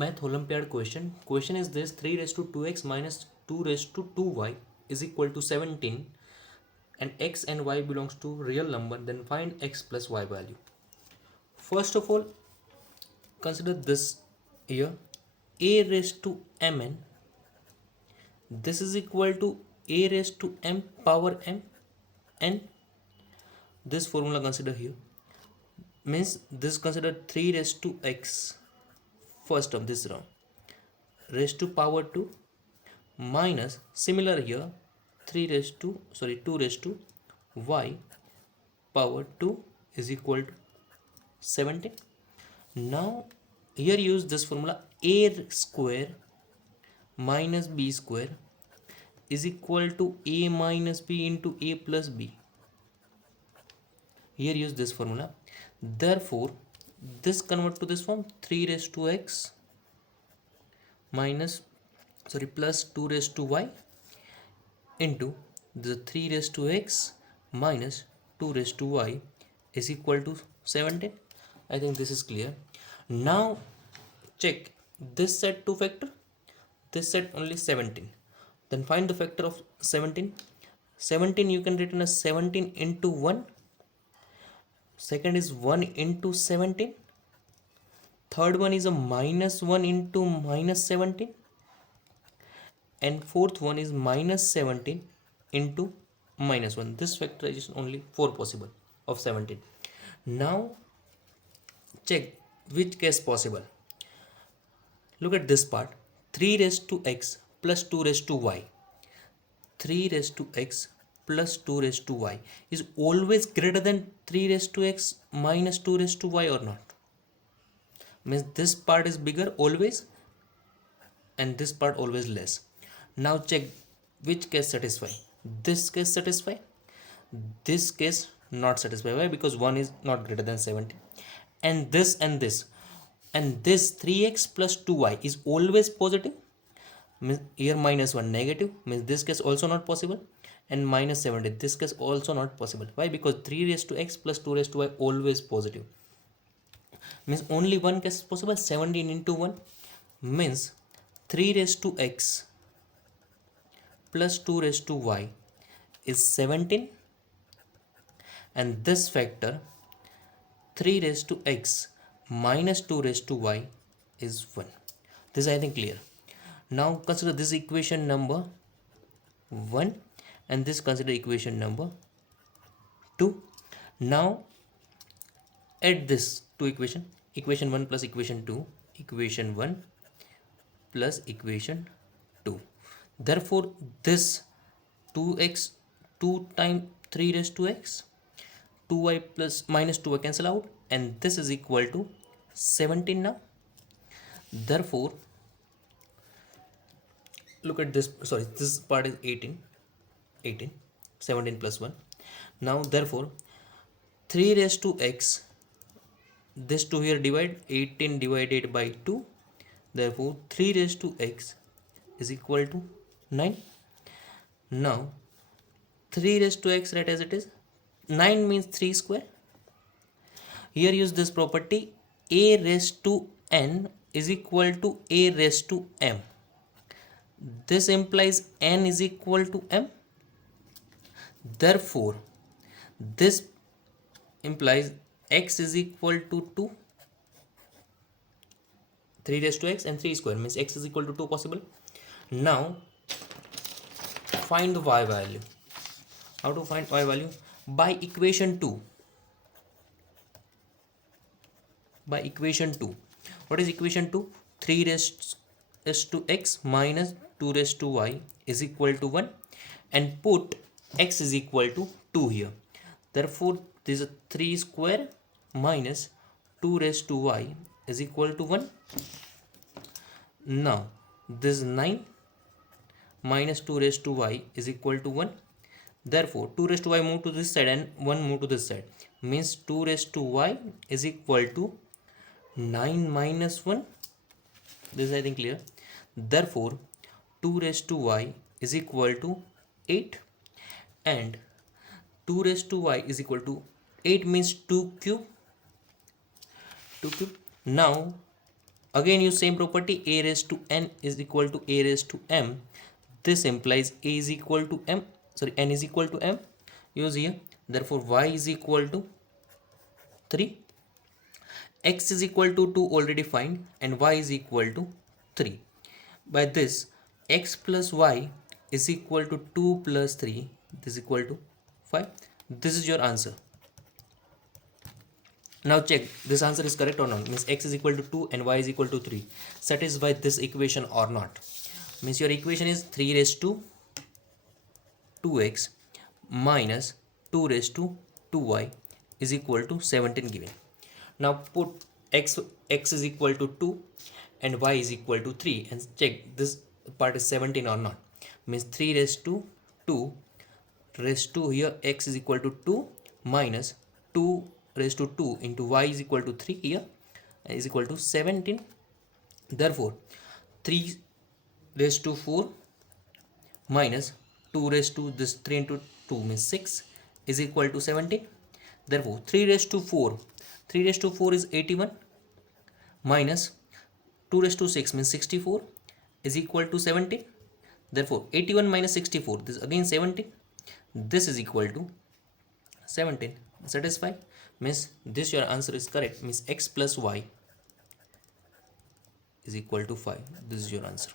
Math Olympiad question. Question is this: 3 raised to 2x minus 2 raised to 2y is equal to 17, and x and y belongs to real number. Then find x plus y value. First of all, consider this here: a raised to mn. This is equal to a raised to m power m, and this formula consider here means this consider 3 raised to x, first of this round, raised to power 2 minus similar here 3 raised to 2 raised to y power 2 is equal to 17. Now here use this formula: a square minus b square is equal to a minus b into a plus b. Here use this formula. Therefore this convert to this form: 3 raised to x minus plus 2 raised to y into the 3 raised to x minus 2 raised to y is equal to 17. I think this is clear. Now check this set 2 factor, this set only 17. Then find the factor of 17. 17 you can written as 17 into 1. Second is 1 into 17. Third one is a minus 1 into minus 17. And fourth one is minus 17 into minus 1. This factorization only 4 possible of 17. Now check which case possible. Look at this part: 3 raised to x plus 2 raised to y. 3 raised to x plus 2 raised to y is always greater than 3 raised to x minus 2 raised to y or not? Means this part is bigger always and this part always less. Now check which case satisfy. This case satisfy, this case not satisfy. Why? Because 1 is not greater than 17. And this and this and this 3x plus 2y is always positive. Means here minus 1 negative, means this case also not possible. And minus 70, this case also not possible. Why? Because 3 raised to x plus 2 raised to y always positive. Means only one case is possible. 17 into 1 means 3 raised to x plus 2 raised to y is 17, and this factor 3 raised to x minus 2 raised to y is 1. This is I think clear. Now consider this equation number 1 and this consider equation number 2. Now add this two equation: equation 1 plus equation 2, equation 1 plus equation 2. Therefore this 2x 2 times 3 raised to x, 2y plus minus 2y cancel out, and this is equal to 17 now. Therefore look at this, this part is 18, 17 plus 1. Now therefore 3 raised to x, this 2 here divide, 18 divided by 2, therefore 3 raised to x is equal to 9. Now 3 raised to x, write as it is. 9 means 3 square. Here use this property: a raised to n is equal to a raised to m. This implies n is equal to m. Therefore this implies x is equal to 2. 3 raised to x and 3 square means x is equal to 2 possible. Now find the y value. How to find y value? By equation 2. By equation 2. What is equation 2? 3 raised to x minus 2 raised to y is equal to 1, and put x is equal to 2 here. Therefore this is 3 square minus 2 raised to y is equal to 1. Now this 9 minus 2 raised to y is equal to 1. Therefore 2 raised to y move to this side and 1 move to this side, means 2 raised to y is equal to 9 minus 1. This is I think clear. Therefore 2 raised to y is equal to 8, and 2 raised to y is equal to 8 means 2 cube. 2 cube. Now Again use same property, a raised to n is equal to a raised to m. This implies a is equal to m, sorry, n is equal to m. Use here. Therefore y is equal to 3. X is equal to 2 already find, and y is equal to 3. By this, x plus y is equal to 2 plus 3, this is equal to 5. This is your answer. Now check this answer is correct or not. Means x is equal to 2 and y is equal to 3. Satisfy this equation or not. Means your equation is 3 raised to 2x minus 2 raised to 2y is equal to 17 given. Now put x is equal to 2 and y is equal to 3 and check this part is 17 or not. Means 3 raised to 2 raised to here x is equal to 2 minus 2 raised to 2 into y is equal to 3 here is equal to 17. Therefore 3 raised to 4 minus 2 raised to this 3 into 2 means 6 is equal to 17. Therefore 3 raised to 4, 3 raised to 4 is 81 minus 2 raised to 6 means 64 is equal to 17. Therefore 81 minus 64, this is again 17. This is equal to 17. Satisfy? Means this your answer is correct. Means x plus y is equal to 5. This is your answer.